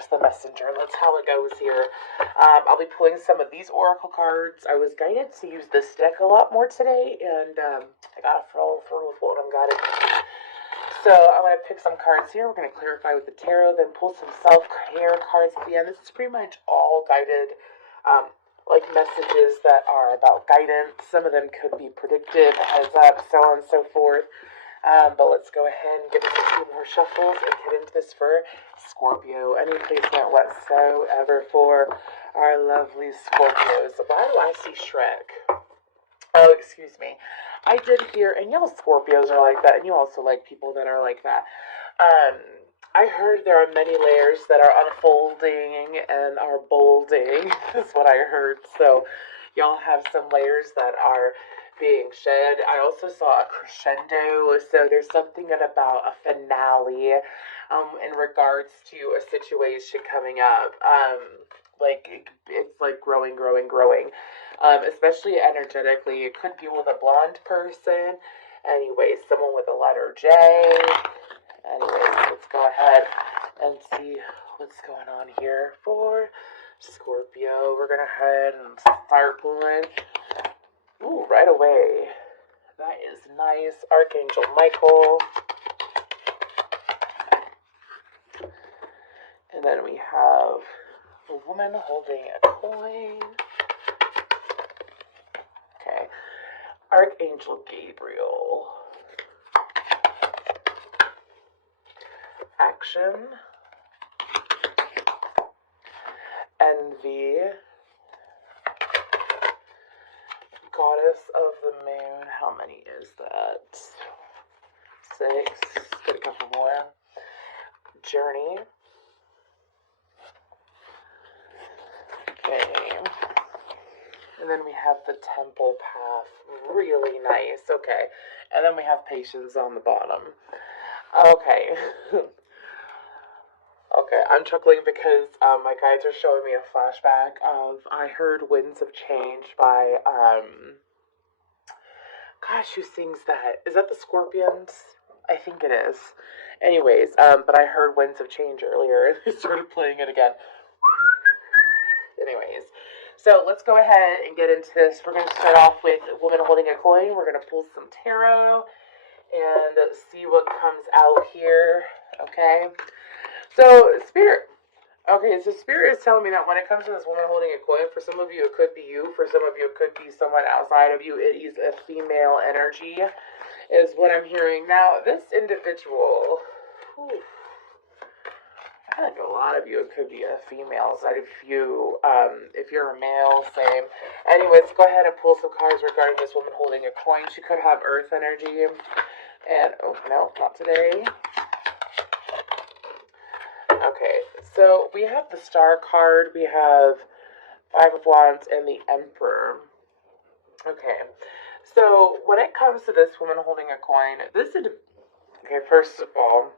just the messenger. That's how it goes here. I'll be pulling some of these oracle cards. I was guided to use this deck a lot more today, and I got to follow through with what I'm guided to. So I'm going to pick some cards here. We're going to clarify with the tarot, then pull some self-care cards at the end. This is pretty much all guided, like messages that are about guidance. Some of them could be predictive, heads up, so on and so forth. But let's go ahead and give us a few more shuffles and get into this for Scorpio. Any placement whatsoever for our lovely Scorpios. Why do I see Shrek? Oh, excuse me. I did hear, and y'all Scorpios are like that, and you also like people that are like that. I heard there are many layers that are unfolding and are bolding, is what I heard. So y'all have some layers that are being shed. I also saw a crescendo, so there's something about a finale in regards to a situation coming up. Like, it's like growing. Especially energetically. It could be with a blonde person. Anyways, someone with a letter J. Anyways, let's go ahead and see what's going on here for Scorpio. We're going to head and start pulling. Ooh, right away. That is nice. Archangel Michael. And then we have a woman holding a coin. Okay. Archangel Gabriel. Action. Envy. Goddess of the Moon. How many is that? 6. Get a couple more. Journey. Okay. And then we have the Temple Path. Really nice. Okay. And then we have Patience on the bottom. Okay. Okay, I'm chuckling because my guides are showing me a flashback of I heard Winds of Change by, gosh, who sings that? Is that the Scorpions? I think it is. Anyways, but I heard Winds of Change earlier and I started playing it again. Anyways, so let's go ahead and get into this. We're going to start off with a woman holding a coin. We're going to pull some tarot and see what comes out here, okay? So, Spirit. Okay, so Spirit is telling me that when it comes to this woman holding a coin, for some of you it could be you, for some of you it could be someone outside of you. It is a female energy, is what I'm hearing. Now, this individual, I think a lot of you, it could be a female side of you. If you're a male, same. Anyways, go ahead and pull some cards regarding this woman holding a coin. She could have earth energy. And, oh, no, not today. Okay, so we have the Star card, we have 5 of Wands, and the Emperor. Okay, so when it comes to this woman holding a coin, okay, first of all,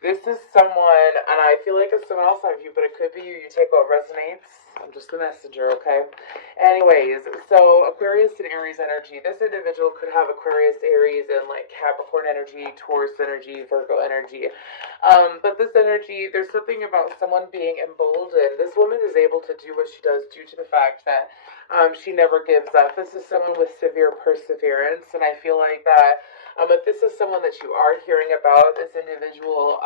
this is someone, and I feel like it's someone else of you, but it could be you. You take what resonates. I'm just the messenger, okay? Anyways, so Aquarius and Aries energy. This individual could have Aquarius, Aries, and like Capricorn energy, Taurus energy, Virgo energy. But this energy, there's something about someone being emboldened. This woman is able to do what she does due to the fact that she never gives up. This is someone with severe perseverance, and I feel like that if this is someone that you are hearing about, this individual,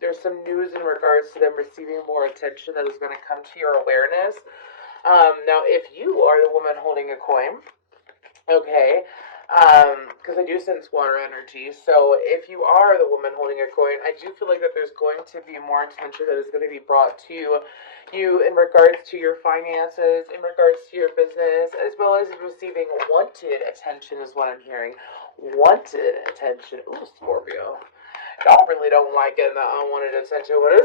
there's some news in regards to them receiving more attention that is going to come to your awareness. Now, if you are the woman holding a coin, okay, because I do sense water energy, so if you are the woman holding a coin, I do feel like that there's going to be more attention that is going to be brought to you in regards to your finances, in regards to your business, as well as receiving wanted attention is what I'm hearing. Wanted attention. Ooh, Scorpio. Y'all really don't like getting that unwanted attention. When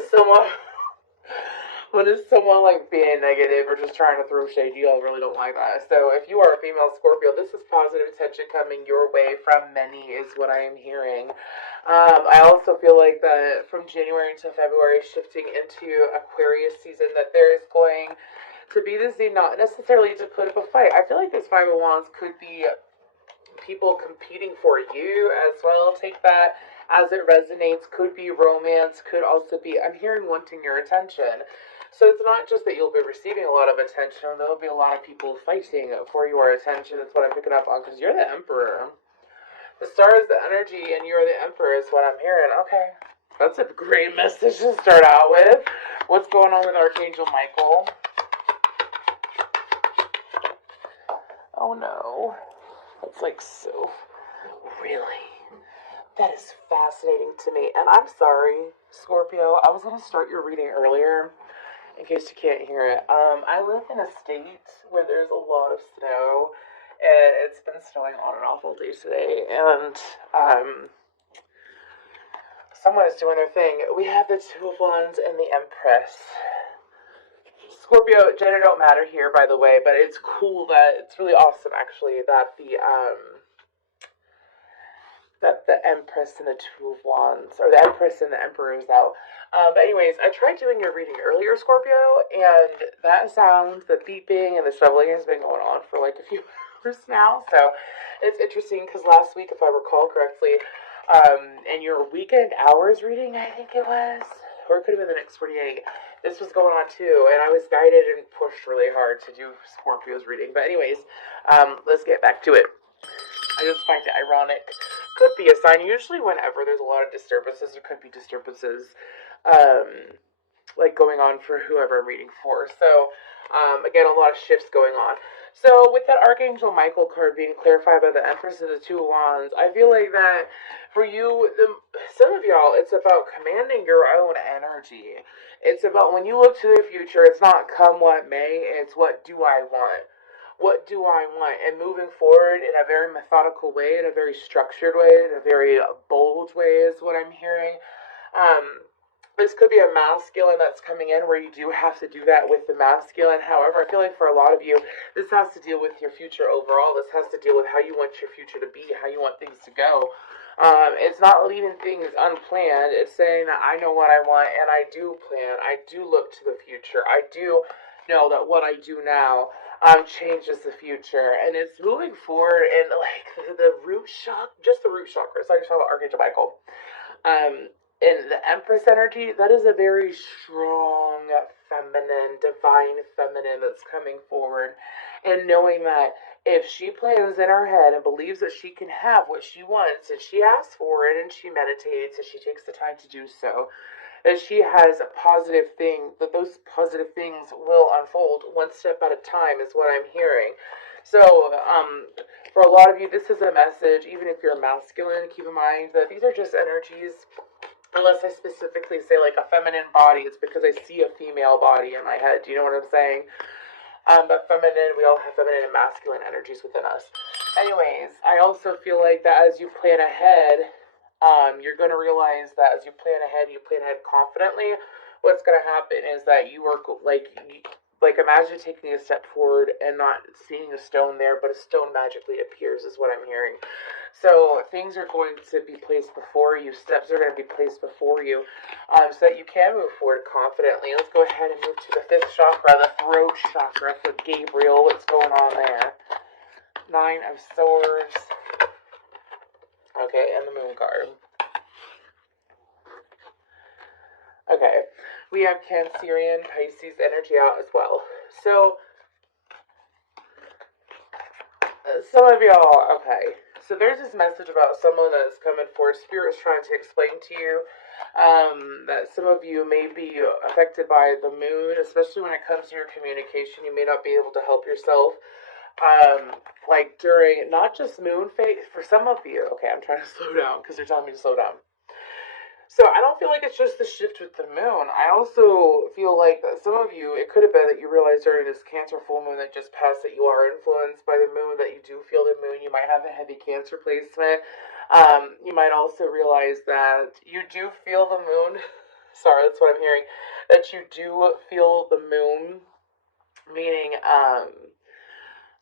is someone like being negative or just trying to throw shade, you all really don't like that. So if you are a female Scorpio, this is positive attention coming your way from many is what I am hearing. I also feel like that from January to February, shifting into Aquarius season, that there is going to be this need not necessarily to put up a fight. I feel like this 5 of Wands could be people competing for you as well. Take that as it resonates. Could be romance, could also be, I'm hearing wanting your attention. So it's not just that you'll be receiving a lot of attention, there'll be a lot of people fighting for your attention. That's what I'm picking up on, because you're the emperor. The star is the energy, and you're the emperor is what I'm hearing. Okay. That's a great message to start out with. What's going on with Archangel Michael? Oh no. That's like so... Really? That is fascinating to me. And I'm sorry, Scorpio. I was going to start your reading earlier, in case you can't hear it. I live in a state where there's a lot of snow, and it's been snowing on and off all day today. And, someone is doing their thing. We have the Two of Wands and the Empress. Scorpio, gender don't matter here, by the way, but it's cool that, it's really awesome, actually, that the Empress and the Two of Wands, or the Empress and the Emperor is out. But anyways, I tried doing your reading earlier, Scorpio, and that sound, the beeping and the shoveling has been going on for like a few hours now. So it's interesting because last week, if I recall correctly, and your weekend hours reading, I think it was, or it could have been the next 48, this was going on too, and I was guided and pushed really hard to do Scorpio's reading. But anyways, let's get back to it. I just find it ironic. Could be a sign. Usually whenever there's a lot of disturbances, there could be disturbances like going on for whoever I'm reading for. So again, a lot of shifts going on. So with that Archangel Michael card being clarified by the Empress of the Two of Wands, I feel like that for you, some of y'all, it's about commanding your own energy. It's about when you look to the future, it's not come what may, it's what do I want. What do I want? And moving forward in a very methodical way, in a very structured way, in a very bold way is what I'm hearing. This could be a masculine that's coming in where you do have to do that with the masculine. However, I feel like for a lot of you, this has to deal with your future overall. This has to deal with how you want your future to be, how you want things to go. It's not leaving things unplanned. It's saying that I know what I want and I do plan. I do look to the future. I do know that what I do now changes the future, and it's moving forward in like the root chakra, just the root chakra. So I just talk about Archangel Michael. In the Empress energy, that is a very strong, feminine, divine feminine that's coming forward, and knowing that if she plans in her head and believes that she can have what she wants, and she asks for it, and she meditates, and she takes the time to do so, that she has a positive thing, that those positive things will unfold one step at a time is what I'm hearing. So, for a lot of you, this is a message, even if you're masculine, keep in mind that these are just energies. Unless I specifically say like a feminine body, it's because I see a female body in my head. Do you know what I'm saying? But feminine, we all have feminine and masculine energies within us. Anyways, I also feel like that as you plan ahead, you're going to realize that as you plan ahead confidently, what's going to happen is that you are like imagine taking a step forward and not seeing a stone there, but a stone magically appears is what I'm hearing. So things are going to be placed before you, steps are going to be placed before you, so that you can move forward confidently. Let's go ahead and move to the 5th chakra, the throat chakra for Gabriel. What's going on there? 9 of Swords. Okay, and the Moon card. Okay, we have Cancerian, Pisces energy out as well. So, some of y'all, okay, so there's this message about someone that's coming forward. Spirit's trying to explain to you that some of you may be affected by the moon, especially when it comes to your communication. You may not be able to help yourself. Like during, not just moon phase, for some of you, okay, I'm trying to slow down because they're telling me to slow down. So I don't feel like it's just the shift with the moon. I also feel like that some of you, it could have been that you realized during this Cancer full moon that just passed that you are influenced by the moon, that you do feel the moon. You might have a heavy Cancer placement. You might also realize that you do feel the moon. Sorry, that's what I'm hearing. That you do feel the moon, meaning,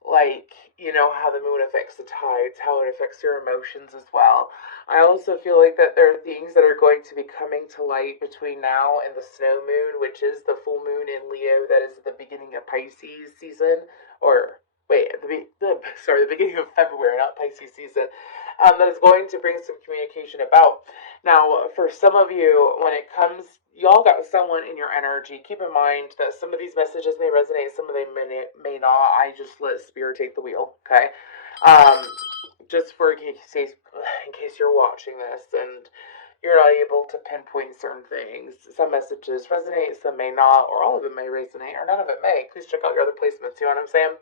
like, you know how the moon affects the tides, how it affects your emotions as well. I also feel like that there are things that are going to be coming to light between now and the snow moon, which is the full moon in Leo. That is the beginning of Pisces season, or wait, the beginning of February, not Pisces season, that is going to bring some communication about. Now, for some of you, when it comes, y'all got someone in your energy. Keep in mind that some of these messages may resonate, some of them may not. I just let spirit take the wheel, okay? Just for in case you're watching this and you're not able to pinpoint certain things. Some messages resonate, some may not, or all of them may resonate, or none of it may. Please check out your other placements, you know what I'm saying?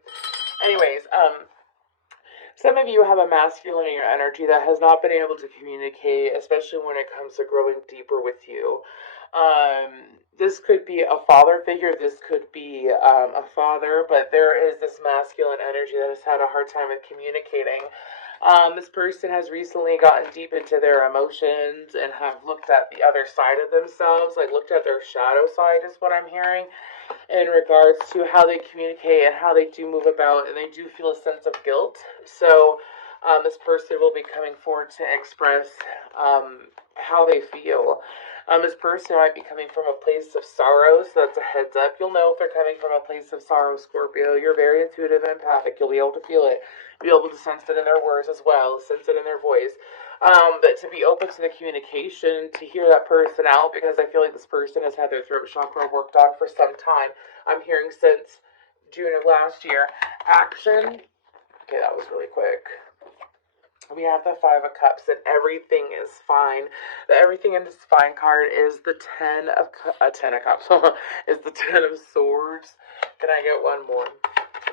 Anyways, some of you have a masculine in your energy that has not been able to communicate, especially when it comes to growing deeper with you. This could be a father figure, this could be a father, but there is this masculine energy that has had a hard time with communicating. This person has recently gotten deep into their emotions and have looked at the other side of themselves, like looked at their shadow side is what I'm hearing, in regards to how they communicate and how they do move about, and they do feel a sense of guilt. So this person will be coming forward to express how they feel. This person might be coming from a place of sorrow, so that's a heads up. You'll know if they're coming from a place of sorrow, Scorpio. You're very intuitive and empathic. You'll be able to feel it. You'll be able to sense it in their words as well, sense it in their voice. But to be open to the communication, to hear that person out, because I feel like this person has had their throat chakra worked on for some time. I'm hearing since June of last year. Action. Okay, that was really quick. We have the Five of Cups, and everything is fine. The everything in this fine card is the Ten of Cups. Is the Ten of Swords. Can I get one more?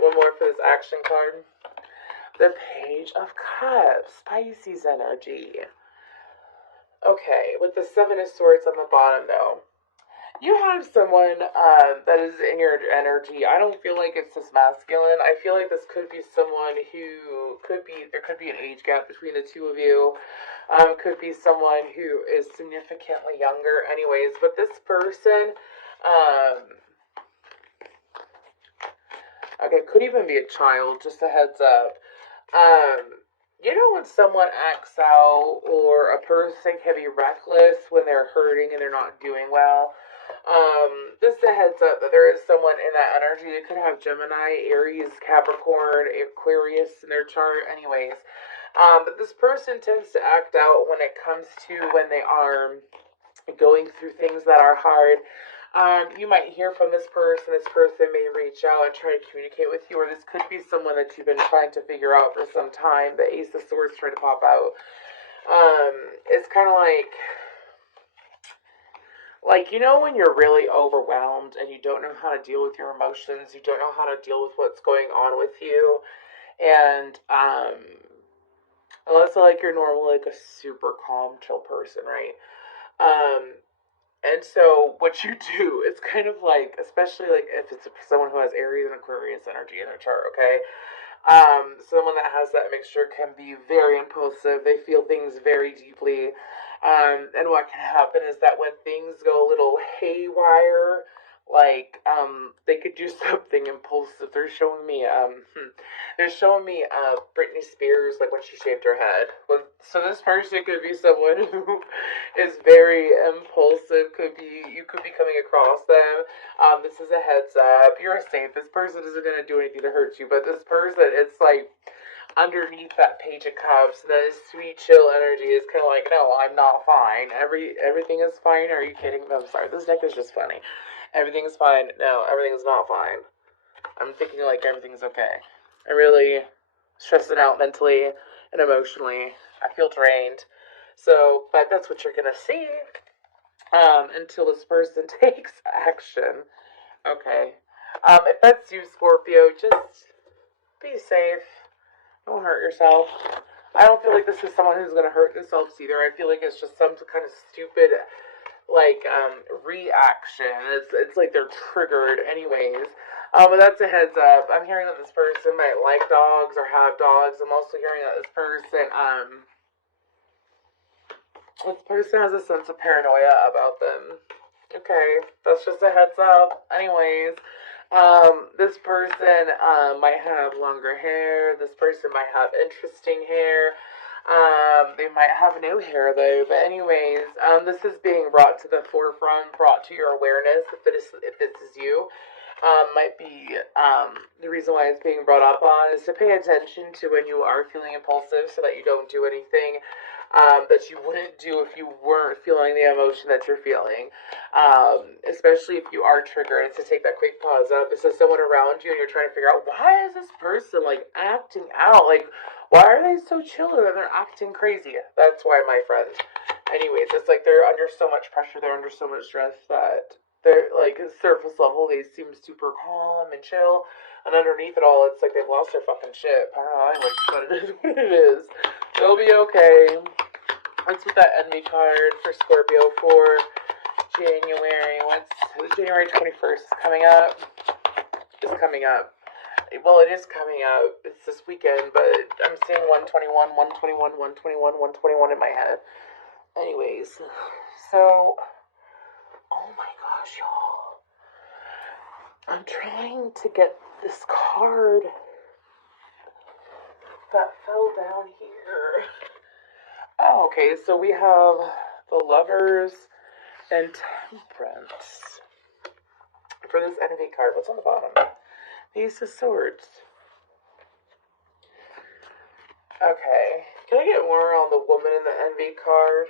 One more for this action card. The Page of Cups, Pisces energy. Okay, with the Seven of Swords on the bottom, though. You have someone that is in your energy. I don't feel like it's this masculine. I feel like this could be someone who there could be an age gap between the two of you. Could be someone who is significantly younger anyways. But this person, okay, could even be a child, just a heads up. You know when someone acts out, or a person can be reckless when they're hurting and they're not doing well? Just a heads up that there is someone in that energy. It could have Gemini, Aries, Capricorn, Aquarius in their chart anyways. But this person tends to act out when it comes to when they are going through things that are hard. You might hear from this person. This person may reach out and try to communicate with you, or this could be someone that you've been trying to figure out for some time. The Ace of Swords trying to pop out. It's kind of like, you know, when you're really overwhelmed and you don't know how to deal with your emotions, you don't know how to deal with what's going on with you, and unless like you're normally like a super calm, chill person, right? And so what you do, it's kind of like, especially like if it's someone who has Aries and Aquarius energy in their chart, okay? Someone that has that mixture can be very impulsive. They feel things very deeply. And what can happen is that when things go a little haywire, like, they could do something impulsive. They're showing me, Britney Spears, like, when she shaved her head. So this person could be someone who is very impulsive. You could be coming across them. This is a heads up. You're safe. This person isn't going to do anything to hurt you, but this person, it's like, underneath that Page of Cups, that sweet chill energy is kind of like, no, I'm not fine. Everything is fine. Are you kidding? No, I'm sorry. This deck is just funny. Everything's fine. No, everything's not fine. I'm thinking like everything's okay. I'm really stressing out mentally and emotionally. I feel drained. So, but that's what you're gonna see until this person takes action. Okay. If that's you, Scorpio, just be safe. Don't hurt yourself. I don't feel like this is someone who's going to hurt themselves either. I feel like it's just some kind of stupid, like, reaction. It's like they're triggered anyways. But that's a heads up. I'm hearing that this person might like dogs or have dogs. I'm also hearing that this person has a sense of paranoia about them. Okay, that's just a heads up. Anyways, this person might have longer hair. This person might have interesting hair. They might have no hair though. But anyways, this is being brought to the forefront, brought to your awareness if this is you. might be the reason why it's being brought up on is to pay attention to when you are feeling impulsive so that you don't do anything that you wouldn't do if you weren't feeling the emotion that you're feeling. Especially if you are triggered, it's to take that quick pause. If there's someone around you and you're trying to figure out why is this person like acting out, like why are they so chill and they're acting crazy? That's why, my friend. Anyways, it's like they're under so much pressure, they're under so much stress that they're like surface level, they seem super calm and chill, and underneath it all, it's like they've lost their fucking shit. I don't know, anyways, but it is what it is. They'll be okay. That's what that envy card for Scorpio for January. What's January 21st coming up? It's coming up. Well, it is coming up. It's this weekend, but I'm seeing 121, 121, 121, 121 in my head. Anyways, so, oh my gosh, y'all. I'm trying to get this card that fell down here. Oh, okay, so we have the Lovers and Temperance. For this envy card, what's on the bottom? The Ace of Swords. Okay, can I get more on the woman in the envy card?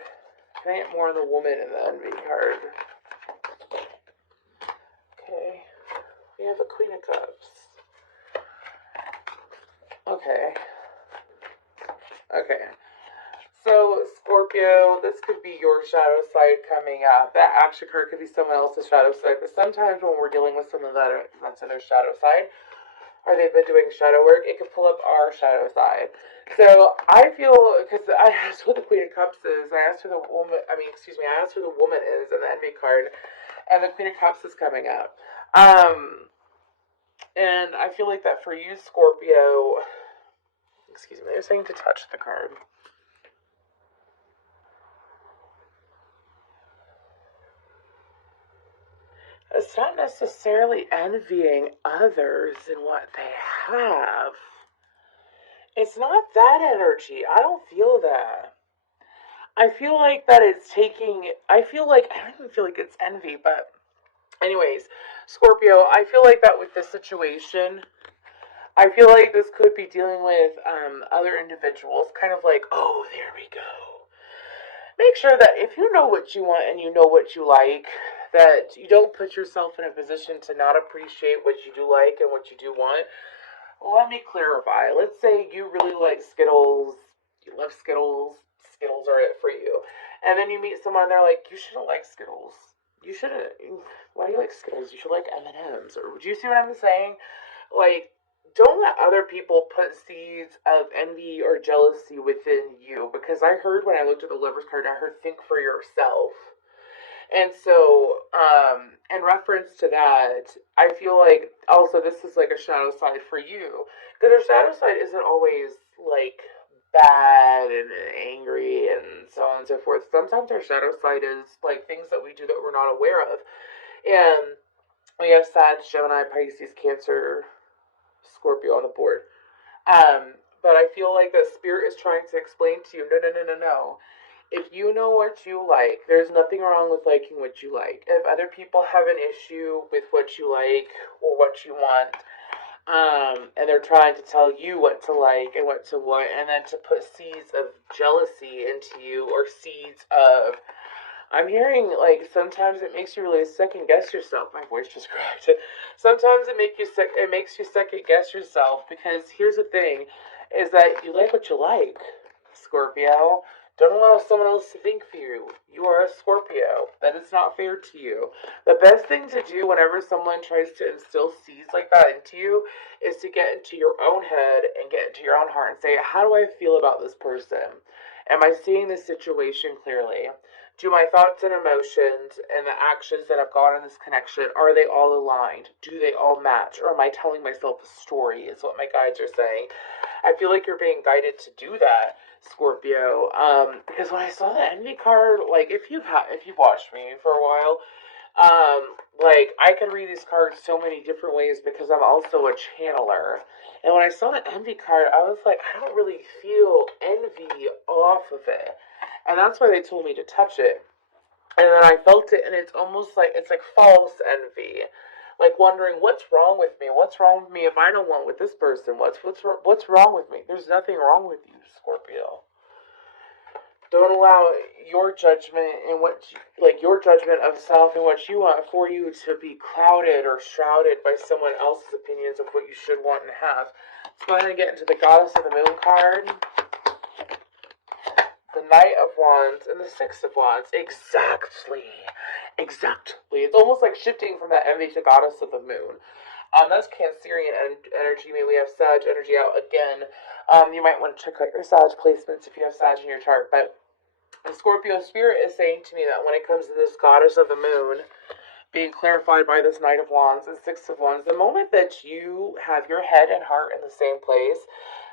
Can I get more on the woman in the envy card? Okay, we have a Queen of Cups. Okay. Okay. So, Scorpio, this could be your shadow side coming up. That action card could be someone else's shadow side, but sometimes when we're dealing with someone that's in their shadow side, or they've been doing shadow work, it could pull up our shadow side. So, I feel, because I asked what the Queen of Cups is, I asked who the woman is in the envy card, and the Queen of Cups is coming up. And I feel like that for you, Scorpio, excuse me, they're saying to touch the card. It's not necessarily envying others and what they have. It's not that energy. I don't feel that. I feel like that it's taking, I don't even feel like it's envy, but anyways, Scorpio, I feel like that with this situation, I feel like this could be dealing with other individuals, kind of like, oh, there we go. Make sure that if you know what you want and you know what you like, that you don't put yourself in a position to not appreciate what you do like and what you do want. Well, let me clarify. Let's say you really like Skittles, you love Skittles, Skittles are it for you. And then you meet someone and they're like, you shouldn't like Skittles. You shouldn't. Why do you like Skittles? You should like M&Ms. Or would you see what I'm saying? Like, don't let other people put seeds of envy or jealousy within you. Because I heard when I looked at the Lover's card, I heard think for yourself. And so, in reference to that, I feel like also this is like a shadow side for you. Because our shadow side isn't always like bad and angry and so on and so forth. Sometimes our shadow side is like things that we do that we're not aware of. And we have Sag, Gemini, Pisces, Cancer, Scorpio on the board. But I feel like the spirit is trying to explain to you, no. If you know what you like, there's nothing wrong with liking what you like. If other people have an issue with what you like or what you want, and they're trying to tell you what to like and what to want, and then to put seeds of jealousy into you or seeds of, I'm hearing like sometimes it makes you really second guess yourself. My voice just cracked. Sometimes it makes you second guess yourself, because here's the thing, is that you like what you like, Scorpio. Don't allow someone else to think for you. You are a Scorpio. That is not fair to you. The best thing to do whenever someone tries to instill seeds like that into you is to get into your own head and get into your own heart and say, how do I feel about this person? Am I seeing this situation clearly? Do my thoughts and emotions and the actions that have gone in this connection, are they all aligned? Do they all match? Or am I telling myself a story, is what my guides are saying. I feel like you're being guided to do that, Scorpio. Because when I saw the envy card, like if you've watched me for a while, like I can read these cards so many different ways because I'm also a channeler. And when I saw the envy card, I was like, I don't really feel envy off of it. And that's why they told me to touch it. And then I felt it, and it's almost like, it's like false envy. Like wondering what's wrong with me. What's wrong with me if I don't want with this person? What's wrong with me? There's nothing wrong with you, Scorpio. Don't allow your judgment and your judgment of self and what you want for you to be clouded or shrouded by someone else's opinions of what you should want and have. Let's go ahead and get into the Goddess of the Moon card, the Knight of Wands, and the Six of Wands. Exactly. It's almost like shifting from that envy to Goddess of the Moon. That's Cancerian energy. Maybe we have Sag energy out again. You might want to check out your Sag placements if you have Sag in your chart. But the Scorpio spirit is saying to me that when it comes to this Goddess of the Moon being clarified by this Knight of Wands and Six of Wands, the moment that you have your head and heart in the same place,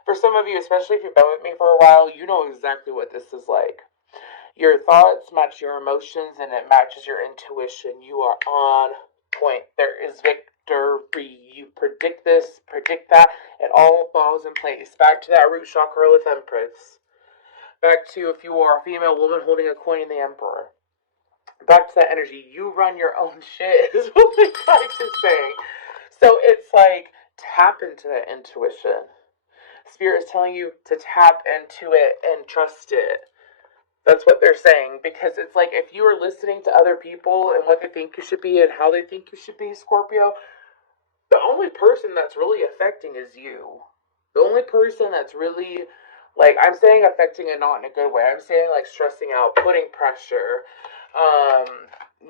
for some of you, especially if you've been with me for a while, you know exactly what this is like. Your thoughts match your emotions and it matches your intuition. You are on point. There is victory. You predict this, predict that. It all falls in place. Back to that root chakra with Empress. Back to if you are a female woman holding a coin in the Emperor. Back to that energy. You run your own shit is what the cards are saying. So it's like tap into that intuition. Spirit is telling you to tap into it and trust it. That's what they're saying, because it's like if you are listening to other people and what they think you should be and how they think you should be, Scorpio, the only person that's really affecting is you. The only person that's really, like, I'm saying affecting it not in a good way. I'm saying like stressing out, putting pressure.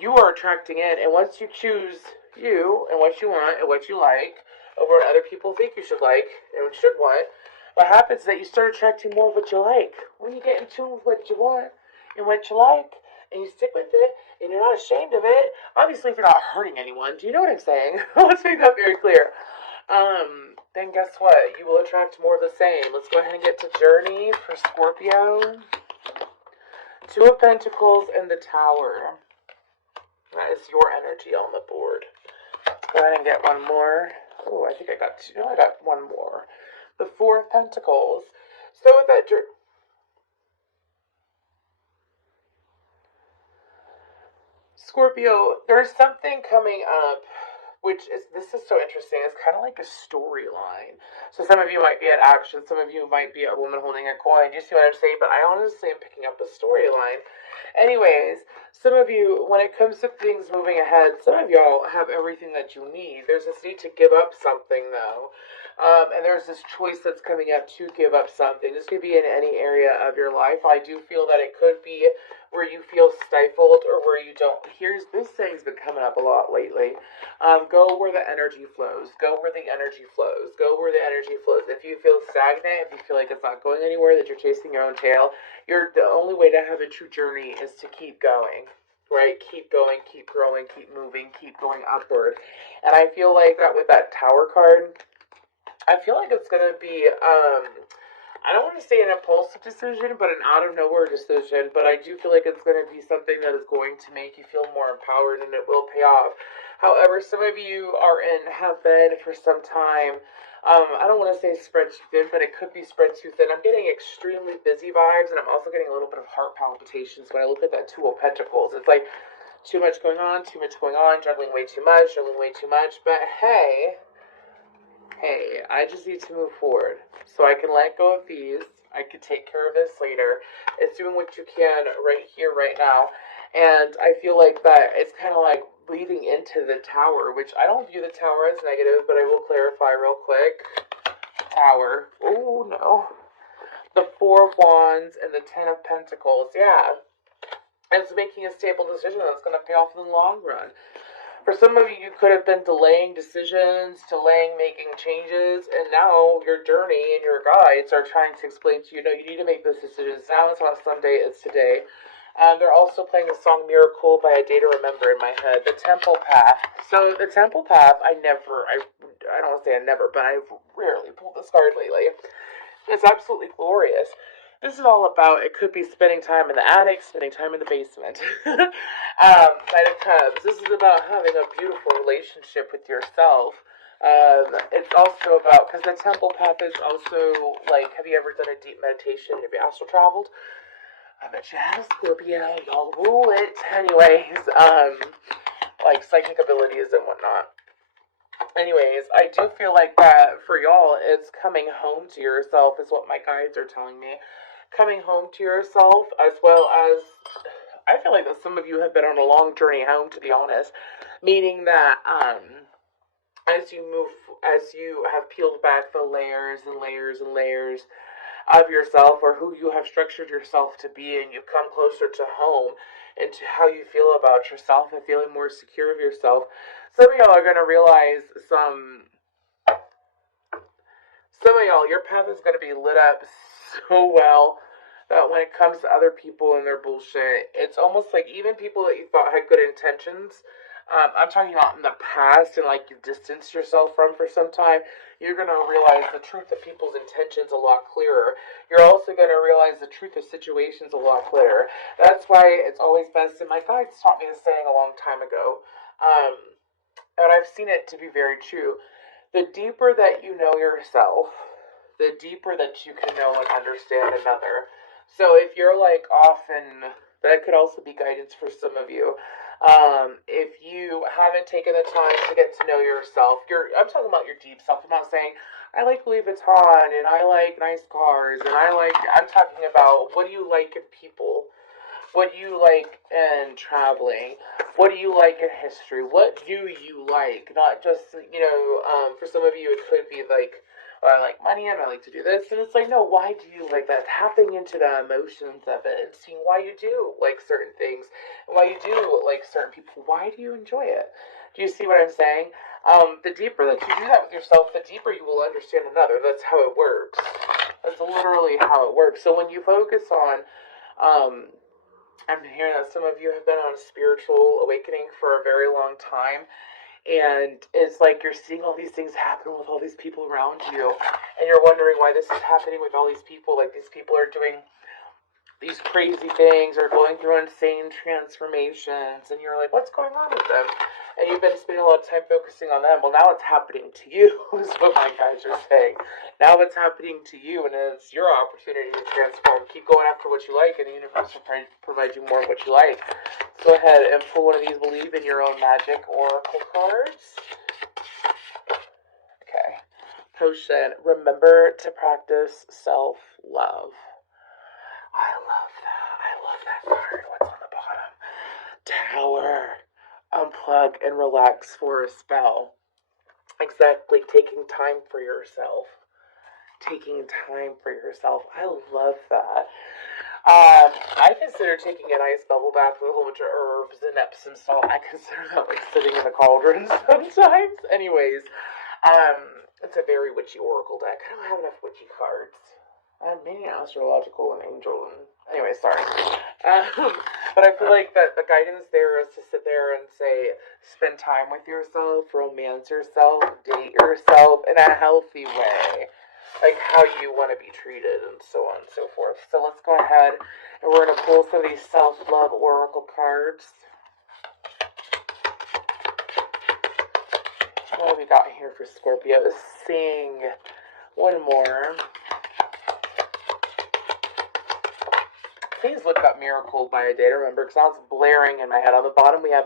You are attracting in, and once you choose you and what you want and what you like over what other people think you should like and should want, what happens is that you start attracting more of what you like. When you get in tune with what you want and what you like, and you stick with it, and you're not ashamed of it, obviously if you're not hurting anyone, do you know what I'm saying? Let's make that very clear. Then guess what? You will attract more of the same. Let's go ahead and get to Journey for Scorpio. Two of Pentacles and the Tower. That is your energy on the board. Let's go ahead and get one more. Oh, I think I got two. No, I got one more. The Four of Pentacles. So with that Scorpio, there's something coming up, this is so interesting. It's kind of like a storyline. So some of you might be at action, some of you might be a woman holding a coin. Do you see what I'm saying? But I honestly am picking up a storyline. Anyways, some of you, when it comes to things moving ahead, some of y'all have everything that you need. There's this need to give up something, though. And there's this choice that's coming up to give up something. This could be in any area of your life. I do feel that it could be where you feel stifled or where you don't. This thing's been coming up a lot lately. Go where the energy flows. Go where the energy flows. Go where the energy flows. If you feel stagnant, if you feel like it's not going anywhere, that you're chasing your own tail, the only way to have a true journey is to keep going. Right? Keep going, keep growing, keep moving, keep going upward. And I feel like that with that Tower card, I feel like it's going to be, I don't want to say an impulsive decision, but an out-of-nowhere decision. But I do feel like it's going to be something that is going to make you feel more empowered, and it will pay off. However, some of you have been for some time, I don't want to say spread too thin, but it could be spread too thin. I'm getting extremely busy vibes, and I'm also getting a little bit of heart palpitations when I look at that Two of Pentacles. It's like too much going on, juggling way too much. But hey, I just need to move forward. So I can let go of these. I can take care of this later. It's doing what you can right here, right now. And I feel like that it's kind of like bleeding into the Tower, which I don't view the Tower as negative, but I will clarify real quick. Tower. Oh, no. The Four of Wands and the Ten of Pentacles. Yeah. It's making a stable decision that's going to pay off in the long run. For some of you, you could have been delaying decisions, delaying making changes, and now your journey and your guides are trying to explain to you, no, you need to make those decisions now. It's not Sunday, it's today. They're also playing the song Miracle by A Day to Remember in my head. The Temple Path. So the Temple Path, I don't want to say I never, but I've rarely pulled this card lately. It's absolutely glorious. This is all about, it could be spending time in the attic, spending time in the basement. Knight of Cups. This is about having a beautiful relationship with yourself. It's also about, because the Temple Path is also, like, have you ever done a deep meditation? Have you astral traveled? I bet you have, Scorpio. Y'all rule it. Anyways, like psychic abilities and whatnot. Anyways, I do feel like that for y'all, it's coming home to yourself is what my guides are telling me. Coming home to yourself, as well as I feel like that some of you have been on a long journey home, to be honest. Meaning that as you move, as you have peeled back the layers and layers and layers of yourself, or who you have structured yourself to be, and you come closer to home and to how you feel about yourself and feeling more secure of yourself, some of y'all are going to realize some of y'all, your path is going to be lit up so well that when it comes to other people and their bullshit, it's almost like even people that you thought had good intentions, I'm talking about in the past and like you distanced yourself from for some time, you're going to realize the truth of people's intentions a lot clearer. You're also going to realize the truth of situations a lot clearer. That's why it's always best, and my guides taught me this saying a long time ago, and I've seen it to be very true. The deeper that you know yourself, the deeper that you can know and understand another. So if you're like often, that could also be guidance for some of you. If you haven't taken the time to get to know yourself, I'm talking about your deep self. I'm not saying I like Louis Vuitton and I like nice cars and I'm talking about what do you like in people? What do you like in traveling? What do you like in history? What do you like? Not just, for some of you, it could be like, oh, I like money and I like to do this. And it's like, no, why do you like that? Tapping into the emotions of it and seeing why you do like certain things and why you do like certain people. Why do you enjoy it? Do you see what I'm saying? The deeper that you do that with yourself, the deeper you will understand another. That's how it works. That's literally how it works. So when you focus on, I'm hearing that some of you have been on a spiritual awakening for a very long time, and it's like you're seeing all these things happen with all these people around you, and you're wondering why this is happening with all these people. Like, these people are doing these crazy things or going through insane transformations, and you're like, what's going on with them? And you've been spending a lot of time focusing on them. Well, now it's happening to you, is what my guys are saying. Now it's happening to you, and it's your opportunity to transform. Keep going after what you like, and the universe will provide you more of what you like. Go ahead and pull one of these Believe in Your Own Magic Oracle cards. Okay. Potion. Remember to practice self-love. I love that. I love that card. What's on the bottom? Tower. Unplug and relax for a spell. Exactly. Taking time for yourself. Taking time for yourself. I love that. I consider taking a nice bubble bath with a whole bunch of herbs and Epsom salt. I consider that like sitting in a cauldron sometimes. Anyways, it's a very witchy oracle deck. I don't have enough witchy cards. I have many astrological and angel and... Anyway, sorry. But I feel like that the guidance there is to sit there and say, spend time with yourself, romance yourself, date yourself in a healthy way. Like how you want to be treated and so on and so forth. So let's go ahead and we're going to pull some of these self-love oracle cards. What have we got here for Scorpio? Sing. One more. Please look up Miracle by a Day to Remember, because I was blaring in my head. On the bottom we have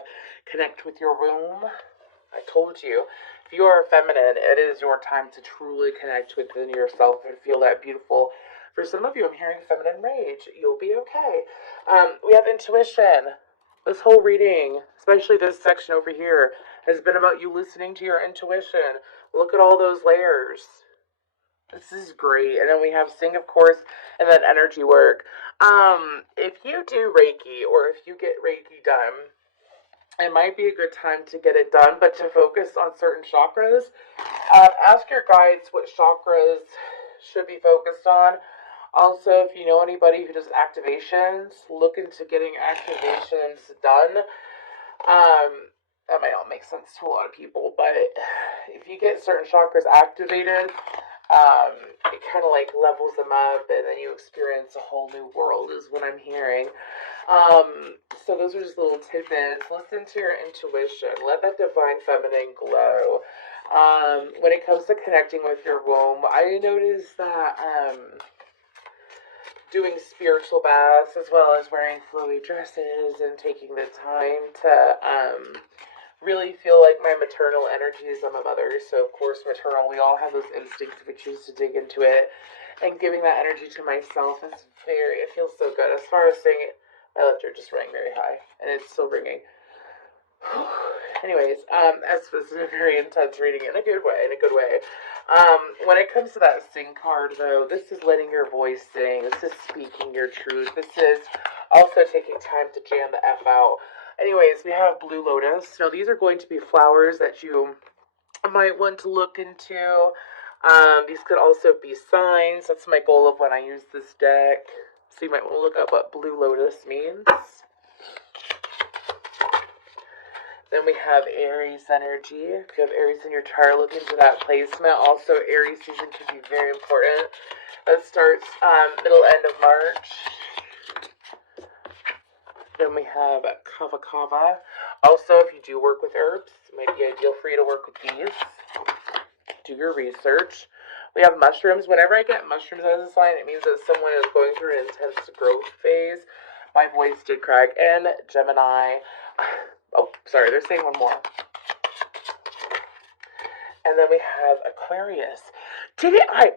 Connect with Your Womb. I told you, if you are feminine, it is your time to truly connect within yourself and feel that beautiful. For some of you, I'm hearing feminine rage. You'll be okay. We have intuition. This whole reading, especially this section over here, has been about you listening to your intuition. Look at all those layers. This is great. And then we have Sing, of course, and then energy work. If you do Reiki, or if you get Reiki done, it might be a good time to get it done, but to focus on certain chakras. Ask your guides what chakras should be focused on. Also, if you know anybody who does activations, look into getting activations done. That might not make sense to a lot of people, but if you get certain chakras activated, it kind of like levels them up, and then you experience a whole new world, is what I'm hearing. So those are just little tidbits. Listen to your intuition. Let that divine feminine glow. When it comes to connecting with your womb, I noticed that doing spiritual baths, as well as wearing flowy dresses and taking the time to really feel like my maternal energies. I'm a mother, so of course maternal. We all have those instincts if we choose to dig into it. And giving that energy to myself is it feels so good. As far as saying it, my lifter just rang very high, and it's still ringing. Anyways, this is a very intense reading in a good way, when it comes to that sing card, though, this is letting your voice sing. This is speaking your truth. This is also taking time to jam the F out. Anyways, we have Blue Lotus. Now, these are going to be flowers that you might want to look into. These could also be signs. That's my goal of when I use this deck. So you might want to look up what Blue Lotus means. Then we have Aries energy. If you have Aries in your chart, look into that placement. Also, Aries season can be very important. That starts end of March. Then we have Kava Kava. Also, if you do work with herbs, it might be ideal for you to work with these. Do your research. We have mushrooms. Whenever I get mushrooms as a sign, it means that someone is going through an intense growth phase. My voice did crack. And Gemini. Oh, sorry, they're saying one more. And then we have Aquarius.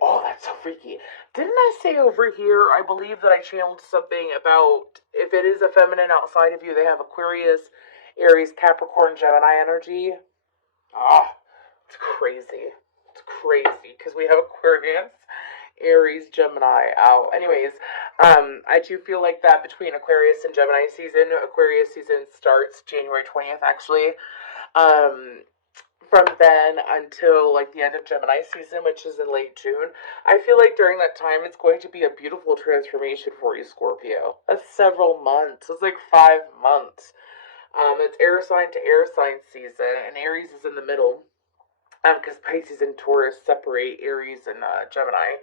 Oh, that's so freaky. Didn't I say over here, I believe that I channeled something about if it is a feminine outside of you, they have Aquarius, Aries, Capricorn, Gemini energy. It's crazy. It's crazy because we have Aquarius, Aries, Gemini out. Anyways, I do feel like that between Aquarius and Gemini season. Aquarius season starts January 20th, actually. From then until like the end of Gemini season, which is in late June. I feel like during that time, it's going to be a beautiful transformation for you, Scorpio. That's several months. It's like 5 months. It's air sign to air sign season, and Aries is in the middle. Because Pisces and Taurus separate Aries and Gemini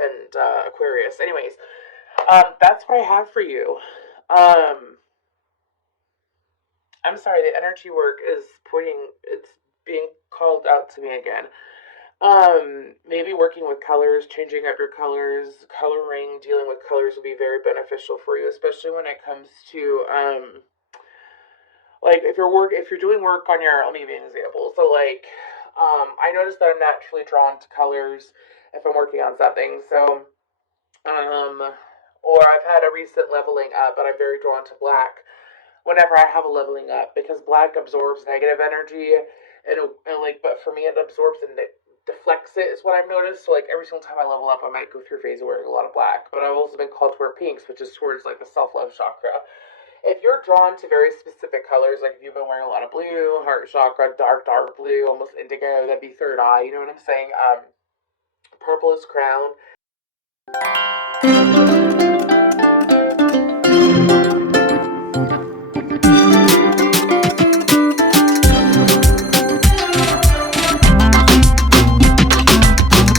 and Aquarius. Anyways, that's what I have for you. I'm sorry, the energy work is it's being called out to me again. Maybe working with colors, changing up your colors, coloring, dealing with colors will be very beneficial for you, especially when it comes to, like, if you're doing work on your, let me give you an example. So, like, I noticed that I'm naturally drawn to colors if I'm working on something. So, or I've had a recent leveling up, but I'm very drawn to black whenever I have a leveling up because black absorbs negative energy, but for me it absorbs and it deflects it is what I've noticed. So, like, every single time I level up, I might go through a phase of wearing a lot of black, but I've also been called to wear pinks, which is towards, like, the self-love chakra. If you're drawn to very specific colors, like if you've been wearing a lot of blue, heart chakra, dark blue, almost indigo, that'd be third eye, you know what I'm saying? Purple is crown.